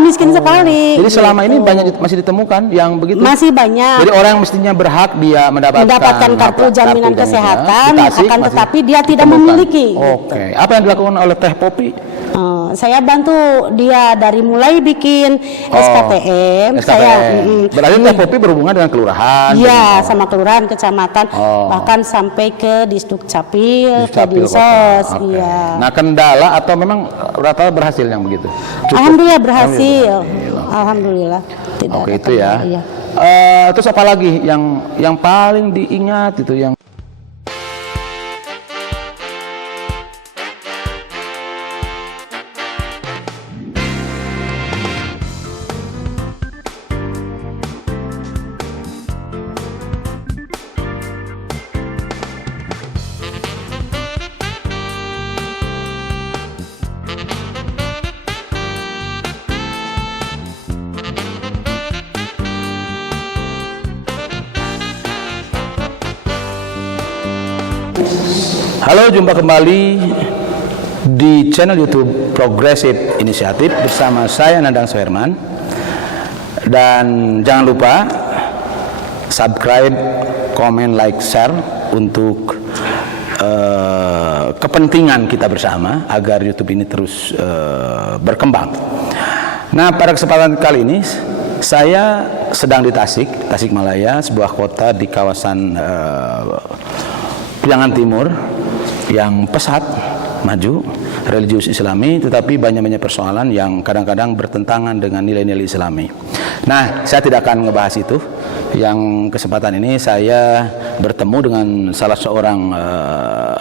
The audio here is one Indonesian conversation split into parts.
miskin sekali. Jadi selama ini banyak masih ditemukan yang begitu? Masih banyak. Jadi orang yang mestinya berhak dia mendapatkan kartu jaminan kesehatan, Tasik, akan tetapi dia tidak memiliki. Oke. Apa yang dilakukan oleh Teh Popi? Saya bantu dia dari mulai bikin SKTM. Berarti Teh Popi berhubungan dengan kelurahan? Iya, sama kelurahan, kecamatan, bahkan sampai ke Disduk Capil, ke Dinsos. Iya. Nah, kendala atau memang rata berhasil yang begitu? Alhamdulillah berhasil. Alhamdulillah. Tidak Oke, ada itu ya. Iya. Terus apa lagi yang paling diingat itu yang Halo, jumpa kembali di channel YouTube Progressive Initiative bersama saya Nandang Soherman. Dan jangan lupa subscribe, comment, like, share untuk kepentingan kita bersama agar YouTube ini terus berkembang. Nah, pada kesempatan kali ini saya sedang di Tasikmalaya, sebuah kota di kawasan Priangan Timur yang pesat, maju, religius Islami, tetapi banyak persoalan yang kadang-kadang bertentangan dengan nilai-nilai Islami. Nah, saya tidak akan ngebahas itu. Yang kesempatan ini saya bertemu dengan salah seorang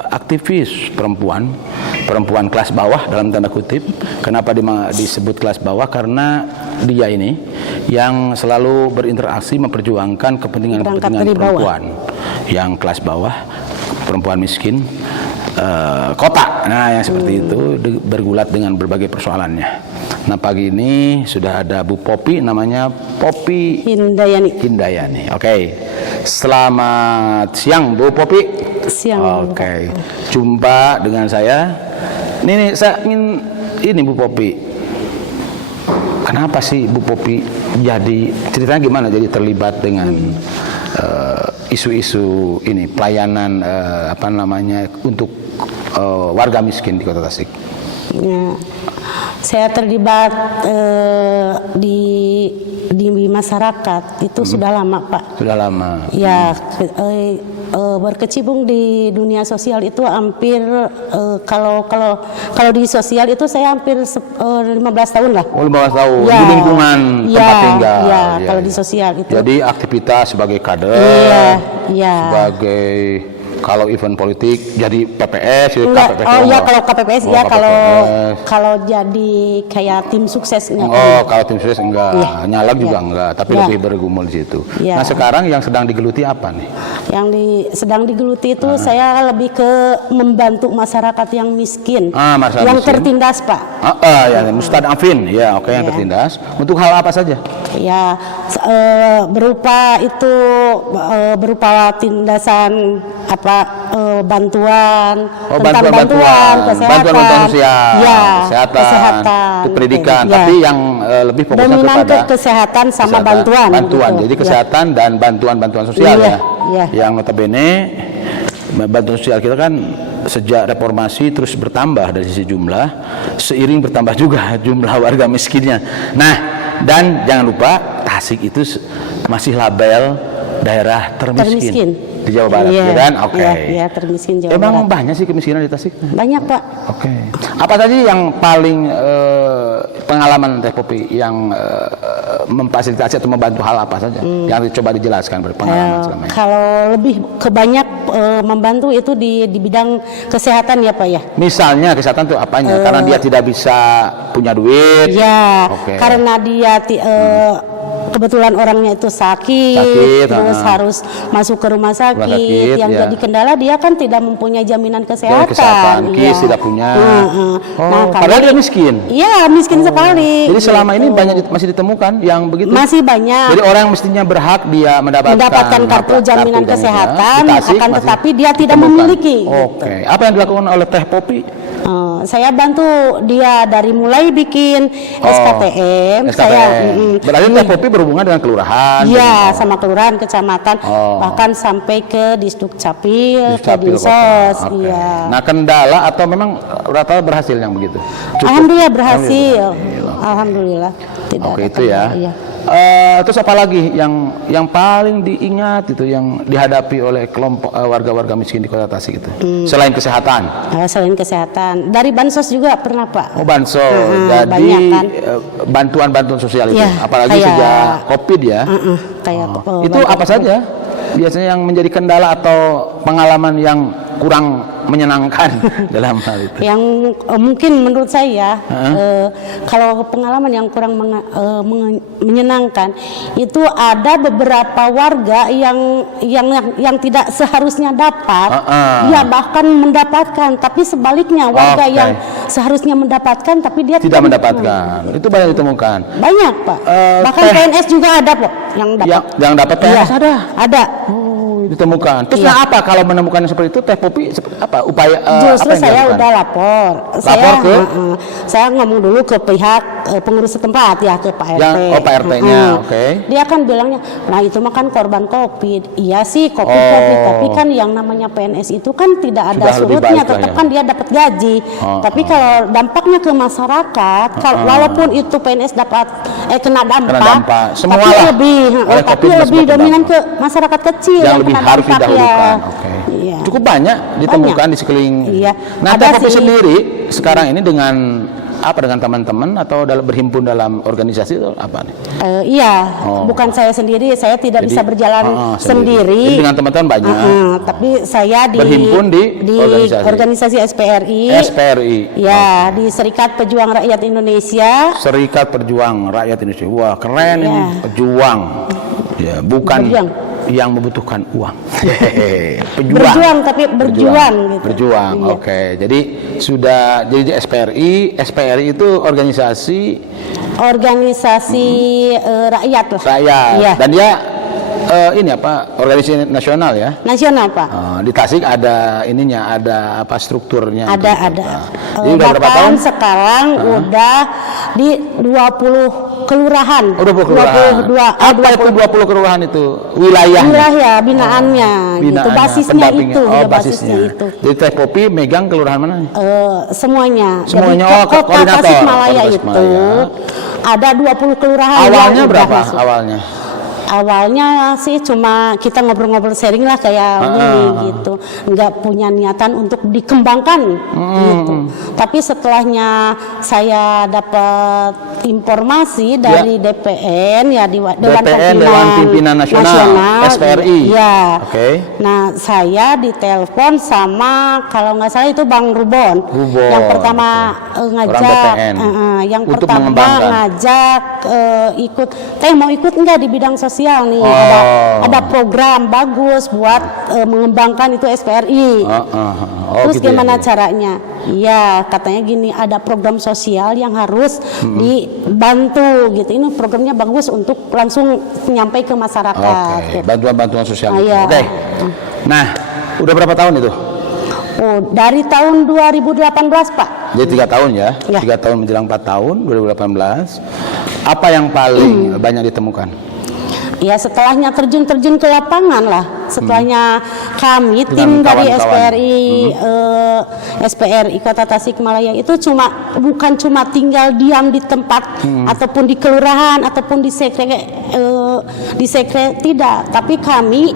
aktivis perempuan kelas bawah dalam tanda kutip. Kenapa disebut kelas bawah? Karena dia ini yang selalu berinteraksi memperjuangkan kepentingan perempuan yang kelas bawah, perempuan miskin, kota. Nah, yang seperti itu bergulat dengan berbagai persoalannya. Nah, pagi ini sudah ada Bu Popi, namanya Popi Hindayani. Oke. Selamat siang Bu Popi. Siang. Oke. Jumpa dengan saya. Ini saya ingin ini Bu Popi. Kenapa sih Bu Popi jadi ceritanya gimana jadi terlibat dengan isu-isu ini pelayanan untuk warga miskin di Kota Tasik? Ya, saya terlibat di masyarakat itu sudah lama, Pak. Sudah lama. Ya, berkecimpung di dunia sosial itu hampir kalau di sosial itu saya hampir 15 tahun lah. Oh, 15 tahun ya, di lingkungan tempat tinggal. Ya, kalau di sosial itu. Jadi aktivitas sebagai kader. Iya. Sebagai kalau event politik jadi PPS, KPPS. Kalau KPPS ya, kalau jadi kayak tim sukses enggak. Kalau tim sukses enggak, nyalek juga enggak, tapi lebih bergumul di situ. Nah, sekarang yang sedang digeluti apa nih? Yang sedang digeluti itu saya lebih ke membantu masyarakat yang miskin, yang miskin. Tertindas, Pak. Ya, mustadafin, ya, oke, yang tertindas. Untuk hal apa saja? Ya, berupa tindasan bantuan, bantuan sosial, kesehatan, pendidikan, tapi yang lebih fokusnya kepada kesehatan sama bantuan. Jadi kesehatan dan bantuan sosial yang notabene bantuan sosial kita kan sejak reformasi terus bertambah dari sisi jumlah, seiring bertambah juga jumlah warga miskinnya. Nah, dan jangan lupa Tasik itu masih label daerah termiskin. Di Jawa Barat, ya kan? Oke. Iya, termiskin Jawa Barat. Emang banyak sih kemiskinan di Tasik? Banyak, Pak. Oke. Apa tadi yang paling pengalaman Teh Popi yang memfasilitasi atau membantu hal apa saja? Yang coba dijelaskan berpengalaman selama ini. Kalau lebih kebanyak membantu itu di bidang kesehatan ya, Pak ya. Misalnya kesehatan itu apanya? Karena dia tidak bisa punya duit. Ya, karena dia kebetulan orangnya itu sakit terus harus masuk ke rumah sakit yang jadi kendala dia kan tidak mempunyai jaminan kesehatan. KIS tidak punya. Nah, padahal dia miskin. Iya, miskin sekali. Jadi selama ini banyak masih ditemukan yang begitu. Masih banyak. Jadi orang yang mestinya berhak dia mendapatkan kartu jaminan kesehatan, akan tetapi dia tidak memiliki. Oke. Apa yang dilakukan oleh Teh Popi? Saya bantu dia dari mulai bikin SKTM. Saya berarti Teh Popi berhubungan dengan kelurahan. Iya, sama kelurahan, kecamatan, bahkan sampai ke Disduk Capil, ke Dinsos. Iya. Nah, kendala atau memang rata berhasil yang begitu? Cukup. Alhamdulillah berhasil. Alhamdulillah. Tidak ada itu ya. Iya. Terus apa lagi yang paling diingat itu yang dihadapi oleh kelompok warga-warga miskin di Kota Tasik itu? Selain kesehatan? Selain kesehatan, dari bansos juga pernah Pak. Oh bansos, jadi kan? bantuan-bantuan sosial itu, Ya, apalagi sejak COVID ya. Itu apa saja biasanya yang menjadi kendala atau pengalaman yang kurang menyenangkan dalam hal itu? Yang mungkin menurut saya kalau pengalaman yang kurang menyenangkan itu ada beberapa warga yang tidak seharusnya dapat, dia bahkan mendapatkan, tapi sebaliknya warga yang seharusnya mendapatkan tapi dia tidak mendapatkan. Itu banyak ditemukan. Banyak Pak. Bahkan PNS juga ada Pak yang dapat. Yang dapat PNS ada. Ditemukan. Terus apa kalau menemukan seperti itu Teh Popi apa upaya justru apa yang saya dilakukan? udah lapor. Saya ngomong dulu ke pihak pengurus setempat ya, ke Pak RT. Pak RT-nya, Dia kan bilangnya, nah itu mah kan korban COVID. Iya sih COVID, tapi kan yang namanya PNS itu kan tidak ada surutnya, tetap kan dia dapat gaji. Tapi kalau dampaknya ke masyarakat, walaupun itu PNS dapat kena dampak, tapi lebih dominan ke masyarakat kecil yang lebih harus didahulukan. Iya. Cukup banyak ditemukan di sekeliling. Iya. Nah, Teh Popi sendiri sekarang ini dengan teman-teman atau berhimpun dalam organisasi itu apa nih? Bukan saya sendiri, saya tidak bisa berjalan sendiri. Jadi dengan teman-teman banyak. Tapi saya berhimpun di organisasi SPRI. Ya, di Serikat Pejuang Rakyat Indonesia. Serikat Pejuang Rakyat Indonesia. Wah, keren ini. Pejuang. Ya, bukan yang membutuhkan uang. Berjuang tapi berjuang gitu. Berjuang. Oke. Jadi sudah jadi SPRI itu organisasi rakyat lah. Rakyat. Iya. Dan dia ini organisasi nasional ya? Nasional Pak. Di Tasik ada strukturnya? Ada. Jadi udah berapa tahun? Sekarang udah di 20 kelurahan. 20 kelurahan. Apa itu 20 kelurahan itu? Wilayah binaannya. Gitu. Basisnya itu. Basisnya itu. Jadi Teh Popi megang kelurahan mana? Semuanya. Semuanya. Kota Tasikmalaya itu ada 20 kelurahan. Awalnya berapa? Awalnya sih cuma kita ngobrol-ngobrol sharing lah kayak ini gitu, nggak punya niatan untuk dikembangkan gitu. Tapi setelahnya saya dapat informasi dari DPN ya, Dewan Pimpinan Nasional SPRI. Ya. Nah saya ditelepon sama kalau nggak salah itu Bang Rubon. Yang pertama ngajak ikut. Mau ikut nggak di bidang sosial nih, ada program bagus buat mengembangkan itu SPRI. Terus gitu gimana caranya? Iya, katanya gini, ada program sosial yang harus dibantu gitu. Ini programnya bagus untuk langsung nyampe ke masyarakat. Gitu. Bantuan sosial. Nah, udah berapa tahun itu? Dari tahun 2018 Pak. Jadi 3 tahun ya? 3 tahun menjelang 4 tahun, 2018. Apa yang paling banyak ditemukan? Ya setelahnya terjun ke lapangan lah. Setelahnya kami tim dari SPRI Kota Tasikmalaya itu bukan cuma tinggal diam di tempat ataupun di kelurahan ataupun di sekre tidak, tapi kami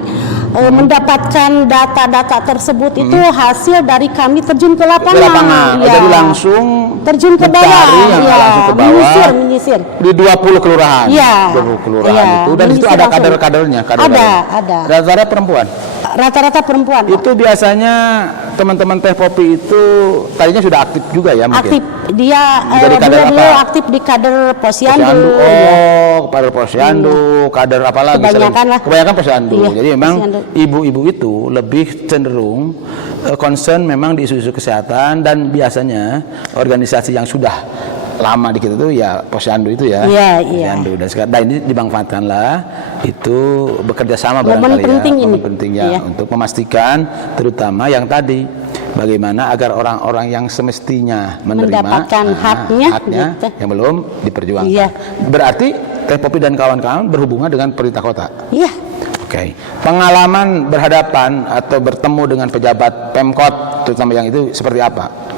mendapatkan data-data tersebut itu hasil dari kami terjun ke lapangan. Ya. Jadi langsung terjun ke bawah, langsung ke bawah, menyisir di 20 kelurahan. 20 kelurahan itu, dan itu ada kader-kadernya. Ada. Rata-rata perempuan. Rata-rata perempuan. Itu biasanya teman-man Teh Popi itu tadinya sudah aktif juga ya mungkin? Aktif. Dia aktif di kader Posyandu. Kader Posyandu, kader apa lagi? Kebanyakan Posyandu. Jadi memang ibu-ibu itu lebih cenderung concern memang di isu-isu kesehatan, dan biasanya organisasi yang sudah lama di kita itu ya Posyandu itu ya. Posyandu. Dan sekarang ini dimanfaatkanlah itu bekerja sama barangkali momen penting ya untuk memastikan terutama yang tadi bagaimana agar orang-orang yang semestinya menerima mendapatkan haknya gitu, yang belum diperjuangkan. Iya. Berarti Teh Popi dan kawan-kawan berhubungan dengan pemerintah kota. Iya. Oke. Pengalaman berhadapan atau bertemu dengan pejabat Pemkot terutama yang itu seperti apa?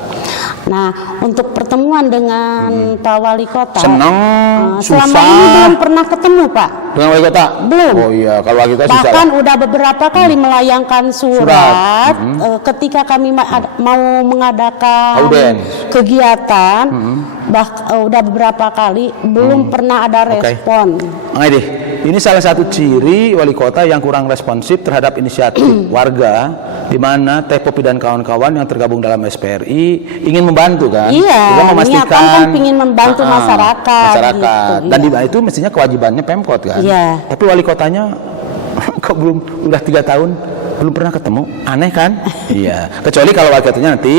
Nah, untuk pertemuan dengan Pak Wali Kota, Senang, selama susah. ini belum pernah ketemu, Pak. Dengan Wali Kota? Belum. Oh iya, kalau Wali Kota susah. Bahkan udah beberapa kali melayangkan surat. Ketika kami mau mengadakan Audiens. kegiatan, udah beberapa kali belum pernah ada respon. Deh, ini salah satu ciri wali kota yang kurang responsif terhadap inisiatif warga, di mana Teh Popi dan kawan-kawan yang tergabung dalam SPRI ingin membantu kan? Iya, juga memastikan kan ingin membantu masyarakat. Gitu, dan iya. itu mestinya kewajibannya Pemkot kan? Iya. Tapi wali kotanya kok udah 3 tahun belum pernah ketemu, aneh kan? Iya. Kecuali kalau wali kotanya nanti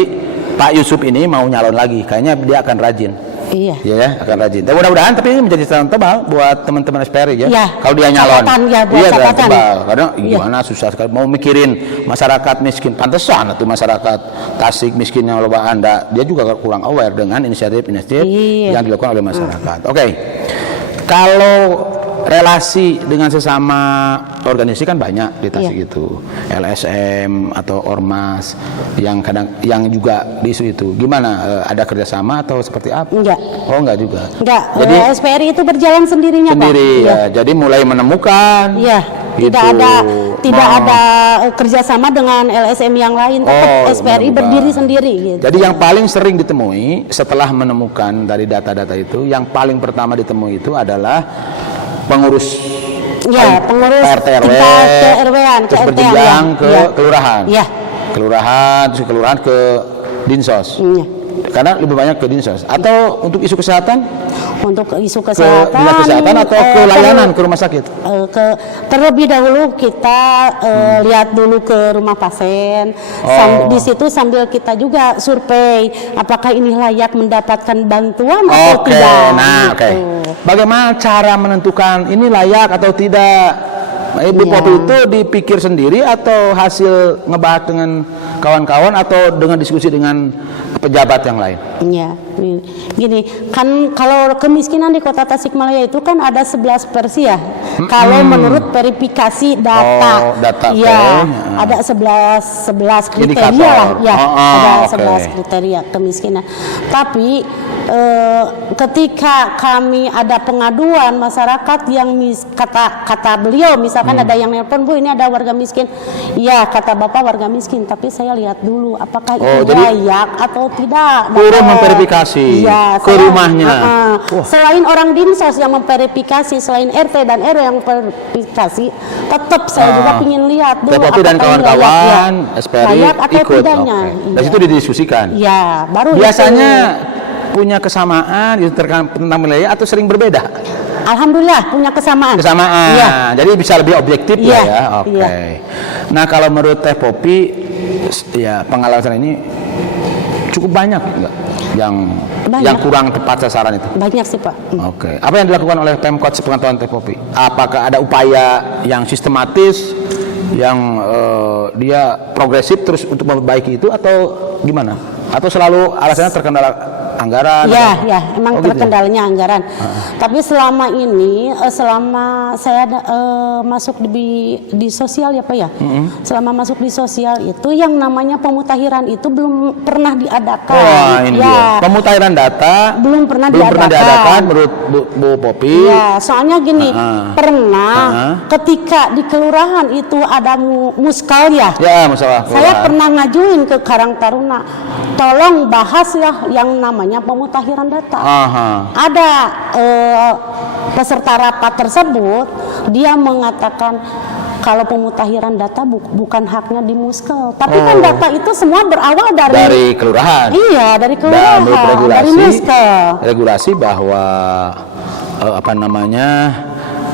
Pak Yusuf ini mau nyalon lagi, kayaknya dia akan rajin. Iya. Ya, akan rajin. Dan mudah-mudahan tapi ini menjadi catatan tebal buat teman-teman SPRI ya. Iya. Kalau dia nyalon. Ya, Iya, catatan catatan. tebal. Karena gimana susah sekali mau mikirin masyarakat miskin. Pantesan atau masyarakat Tasik miskin yang loba Anda, dia juga kurang aware dengan inisiatif-inisiatif yang dilakukan oleh masyarakat. Oke. Kalau relasi dengan sesama organisasi kan banyak di Tasik itu, LSM atau Ormas yang juga di isu itu. Gimana? Ada kerjasama atau seperti apa? Enggak. Oh enggak juga. Enggak. Jadi SPRI itu berjalan sendirinya, sendiri Pak. ya. Jadi mulai menemukan. Iya. Tidak ada kerjasama dengan LSM yang lain. Tetap SPRI berdiri sendiri. Gitu. Jadi yang paling sering ditemui setelah menemukan dari data-data itu, yang paling pertama ditemui itu adalah pengurus pengurus RT RW, terus berjenjang ke kelurahan. Iya. Kelurahan ke Dinsos. Iya. Karena lebih banyak ke Dinsos. Atau untuk isu kesehatan? Untuk isu kesehatan. Ke dinas kesehatan atau ke layanan ke rumah sakit? Terlebih dahulu kita lihat dulu ke rumah pasien. Di situ sambil kita juga survei apakah ini layak mendapatkan bantuan atau tidak. Nah, bagaimana cara menentukan ini layak atau tidak? Ibu Popi itu dipikir sendiri atau hasil ngebahas dengan kawan-kawan atau dengan diskusi dengan pejabat yang lain? Iya, gini kan kalau kemiskinan di Kota Tasikmalaya itu kan ada 11 versi ya. Kalau menurut verifikasi data, ya ada 11 kriteria lah, ya ada 11 kriteria kemiskinan. Tapi ketika kami ada pengaduan masyarakat yang kata beliau misalkan ada yang nelpon, Bu ini ada warga miskin, ya kata Bapak warga miskin, tapi saya lihat dulu apakah itu layak atau tidak. Turun memverifikasi ke rumahnya. Selain orang Dinsos yang memverifikasi, selain RT dan RW yang memverifikasi, tetap saya juga ingin lihat dulu Popi dan kawan-kawan SPRI ikut. Dan itu didiskusikan. Ya, baru biasanya punya kesamaan tentang wilayah atau sering berbeda? Alhamdulillah punya kesamaan. Ya. Jadi bisa lebih objektif lah ya. Oke. Nah kalau menurut Teh Popi, ya pengalaman ini cukup banyak enggak yang kurang tepat sasaran itu? Banyak sih Pak. Oke. Apa yang dilakukan oleh Pemkot sepengetahuan Teh Popi? Apakah ada upaya yang sistematis, yang dia progresif terus untuk memperbaiki itu atau gimana? Atau selalu alasannya terkendala anggaran? Ya, emang terkendalanya anggaran. Tapi selama ini, selama saya masuk di sosial ya Pak ya, selama masuk di sosial itu yang namanya pemutahiran itu belum pernah diadakan. Wah, ini dia. Pemutahiran data belum pernah diadakan menurut Bu Popi. Ya, soalnya gini, pernah ketika di kelurahan itu ada muskal ya. Ya, masalah. Saya pernah ngajuin ke Karang Taruna, tolong bahas ya yang namanya pemutahiran data. Ada peserta rapat tersebut, dia mengatakan kalau pemutahiran data bukan haknya di Muskel, tapi kan data itu semua berawal dari kelurahan. Iya, dari kelurahan, dari Muskel. Regulasi bahwa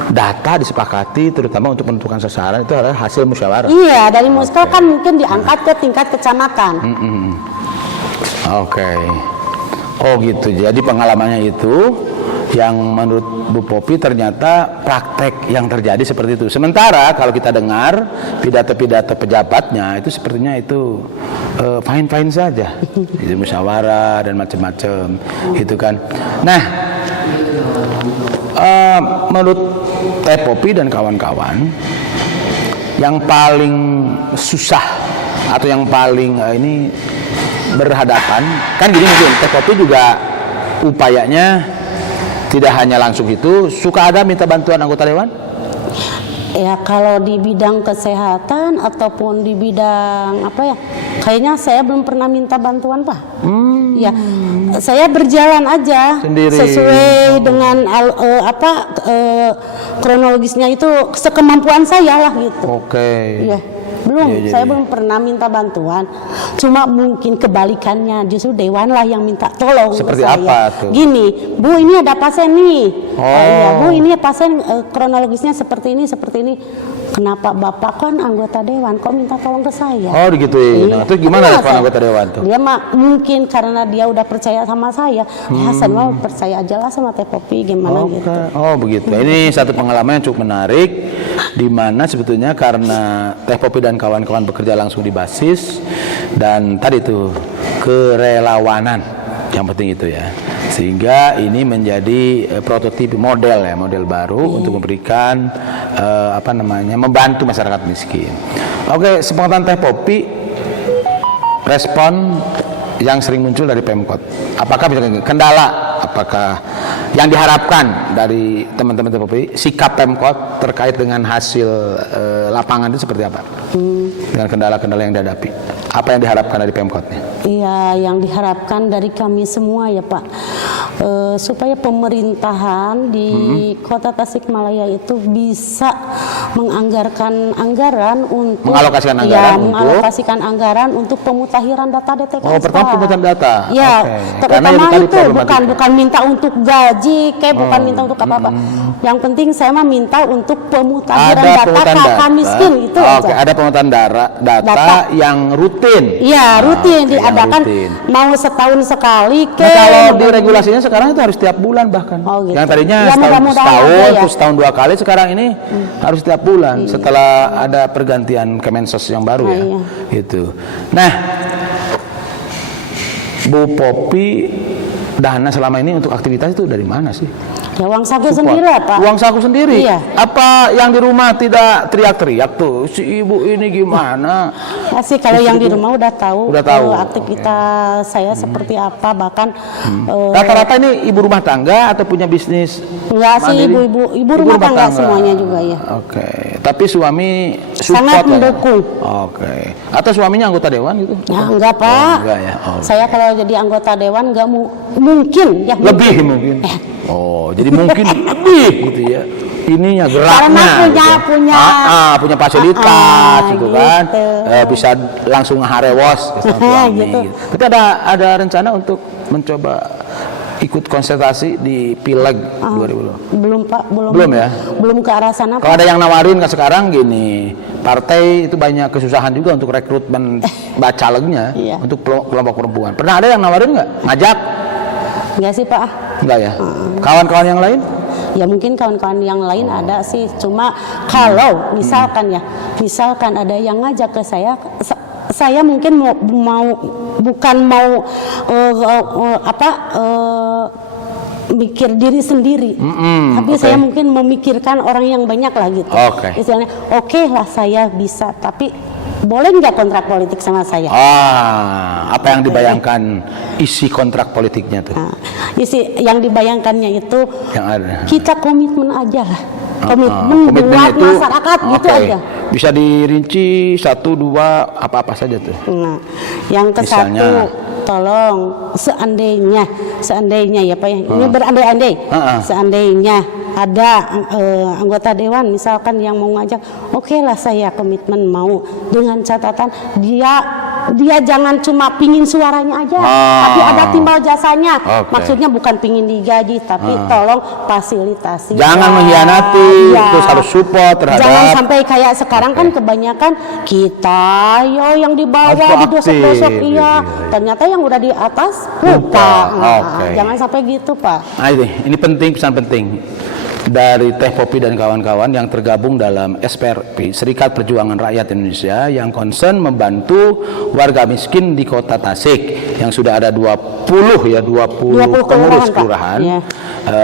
data disepakati terutama untuk menentukan sasaran itu adalah hasil musyawarah. Iya, dari Muskel kan mungkin diangkat ke tingkat kecamatan. Oh gitu. Jadi pengalamannya itu yang menurut Bu Popi ternyata praktek yang terjadi seperti itu. Sementara kalau kita dengar pidato-pidato pejabatnya itu sepertinya itu fine-fine saja, itu musyawarah dan macam-macam, itu kan. Nah, menurut Teh Popi dan kawan-kawan, yang paling susah atau yang paling ini berhadapan kan gini, mungkin Teh Popi juga upayanya tidak hanya langsung itu, suka ada minta bantuan anggota dewan? Ya kalau di bidang kesehatan ataupun di bidang apa ya, kayaknya saya belum pernah minta bantuan Pak. Ya, saya berjalan aja sendiri, sesuai dengan kronologisnya itu sekemampuan saya lah gitu. Oke. Ya. Saya belum pernah minta bantuan. Cuma mungkin kebalikannya, justru dewan lah yang minta tolong. Seperti saya. Apa tuh? Gini, Bu, ini ada pasien nih. Iya, Bu, ini pasien kronologisnya seperti ini. Kenapa Bapak kan anggota dewan, kok minta tolong ke saya? Oh, digituin. Nah, terus gimana respon anggota dewan tuh? Dia mungkin karena dia udah percaya sama saya. Ya, saya mau percaya aja lah sama Teh Popi, gimana gitu. Oh, begitu. Ini satu pengalaman yang cukup menarik, di mana sebetulnya karena Teh Popi dan kawan-kawan bekerja langsung di basis, dan tadi tuh kerelawanan yang penting itu ya, sehingga ini menjadi prototipe model baru untuk memberikan membantu masyarakat miskin. Oke, sepengetahuan Teh Popi, respon yang sering muncul dari Pemkot, apakah misalnya kendala, apakah yang diharapkan dari teman-teman Teh Popi, sikap Pemkot terkait dengan hasil lapangan itu seperti apa? Dengan kendala-kendala yang dihadapi, apa yang diharapkan dari Pemkotnya? Iya, yang diharapkan dari kami semua ya Pak, supaya pemerintahan di Kota Tasikmalaya itu bisa mengalokasikan anggaran untuk pemutahiran data DTK. Oh, pertama pemutahiran data. Ya, terutama itu bukan minta untuk gaji, bukan minta untuk apa-apa. Yang penting saya mah minta untuk pemutahiran data kakak miskin itu aja. Ada pemutahiran data yang rutin. Iya, rutin diadakan mau setahun sekali kalau di regulasinya sekarang itu harus tiap bulan bahkan. Gitu. Yang tadinya ya, setahun terus setahun 2 kali, sekarang ini harus tiap bulan setelah ada pergantian Kemensos yang baru ya. Itu. Nah, Bu Popi, dana selama ini untuk aktivitas itu dari mana sih? Ya uang saku sendiri Pak. Uang saku sendiri? Iya. Apa yang di rumah tidak teriak-teriak tuh, si ibu ini gimana? Ya sih, kalau yang di rumah udah tahu aktivitas saya seperti apa, bahkan rata-rata ini ibu rumah tangga atau punya bisnis? Enggak sih, ibu rumah tangga semuanya juga ya. Oke. Tapi suami sangat mendukung. Oke. Atau suaminya anggota dewan gitu? Ya enggak Pak. Enggak ya. Saya kalau jadi anggota dewan enggak mungkin ya. Lebih mungkin. Oh, jadi mungkin lebih gitu ya. Ininya geraknya. Karena punya fasilitas gitu kan. Bisa langsung ngarewos sama suami. Gitu. Tapi ada rencana untuk mencoba ikut konsultasi di Pileg 2020? Belum Pak, belum ya. Belum ke arah sana. Kalau ada yang nawarin kan sekarang gini, partai itu banyak kesusahan juga untuk rekrutmen bacalegnya untuk kelompok perempuan. Pernah ada yang nawarin nggak? Ngajak? Enggak sih Pak. Enggak ya. Kawan-kawan yang lain? Ya mungkin kawan-kawan yang lain ada sih. Cuma kalau misalkan ada yang ngajak ke saya mungkin bukan mau mikir diri sendiri, tapi saya mungkin memikirkan orang yang banyak lah gitu. Istilahnya, oke lah saya bisa, tapi boleh nggak kontrak politik sama saya? Apa yang dibayangkan isi kontrak politiknya tuh? Isi yang dibayangkannya itu yang ada. Kita komitmen aja lah. Komitmen buat itu, masyarakat gitu aja. Bisa dirinci 1, 2 apa-apa saja tuh. Nah, yang ke satu, tolong seandainya ya Pak ya, ini berandai-andai, seandainya ada anggota dewan misalkan yang mau ngajak, oke lah saya komitmen mau, dengan catatan dia dia jangan cuma pingin suaranya aja, tapi ada timbal jasanya. Maksudnya bukan pingin digaji, tapi tolong fasilitasi. Jangan mengkhianati, terus harus support terhadap. Jangan sampai kayak sekarang kan kebanyakan kita yang di bawah didosok-dosok, iya. Ternyata yang udah di atas lupa. Jangan sampai gitu, Pak. Nah, ini penting, pesan penting dari Teh Popi dan kawan-kawan yang tergabung dalam SPRP, Serikat Perjuangan Rakyat Indonesia, yang concern membantu warga miskin di Kota Tasik yang sudah ada 20 pengurus kelurahan. Ya.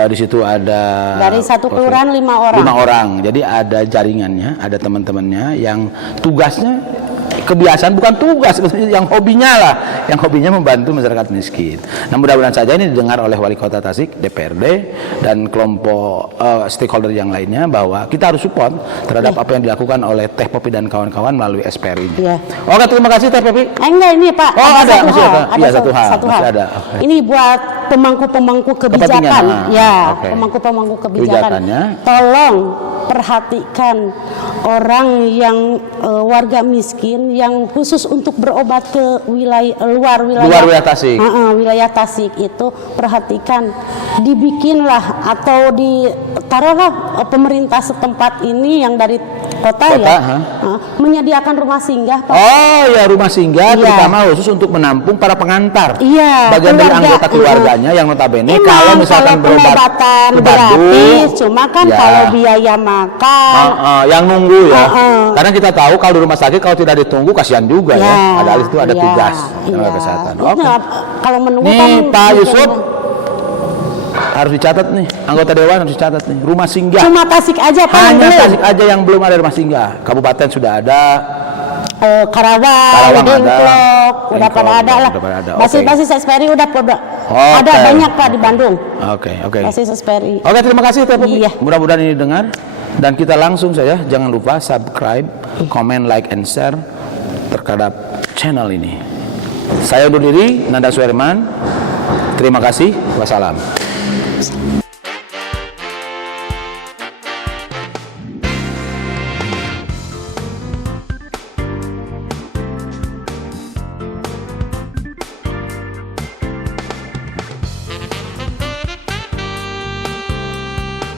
Di situ ada dari satu kelurahan 5 orang. 5 orang. Jadi ada jaringannya, ada teman-temannya yang tugasnya kebiasaan, bukan tugas, yang hobinya lah, yang hobinya membantu masyarakat miskin. Nah, mudah-mudahan saja ini didengar oleh Wali Kota Tasik, DPRD, dan kelompok stakeholder yang lainnya, bahwa kita harus support terhadap apa yang dilakukan oleh Teh Popi dan kawan-kawan melalui SPR ini. Oke, terima kasih Teh Popi. Enggak, ini Pak. Ada satu hal. Okay. Ini buat pemangku-pemangku kebijakan. Pemangku-pemangku kebijakan. Tolong perhatikan orang yang warga miskin yang khusus untuk berobat ke luar wilayah Tasik. Wilayah Tasik itu perhatikan, dibikinlah atau ditaruhlah pemerintah setempat ini yang dari kota menyediakan rumah singgah, Pak. Rumah singgah terutama khusus untuk menampung para pengantar. Bagian dari anggota keluarganya yang notabene kalau misalkan berobat ke Bandung, cuma kan kalau biaya makan yang nunggu ya. Karena kita tahu kalau di rumah sakit kalau tidak ditunggu kasihan juga ya. Ada itu ada tugas tenaga kesehatan. Kalau menunggu nih, Pak Yusuf harus dicatat nih, anggota dewan harus dicatat nih, rumah singgah. Cuma Tasik aja, Pak. Hanya Tasik aja yang belum ada rumah singgah. Kabupaten sudah ada. Karawang Dengklok, udah pada ada lah. Basis SPRI udah ada banyak, Pak, di Bandung. Basis SPRI. Terima kasih Teh Popi. Mudah-mudahan ini dengar, dan kita langsung saja, jangan lupa subscribe, comment, like, and share terhadap channel ini. Saya undur diri, Nanda Suherman. Terima kasih. Wassalam.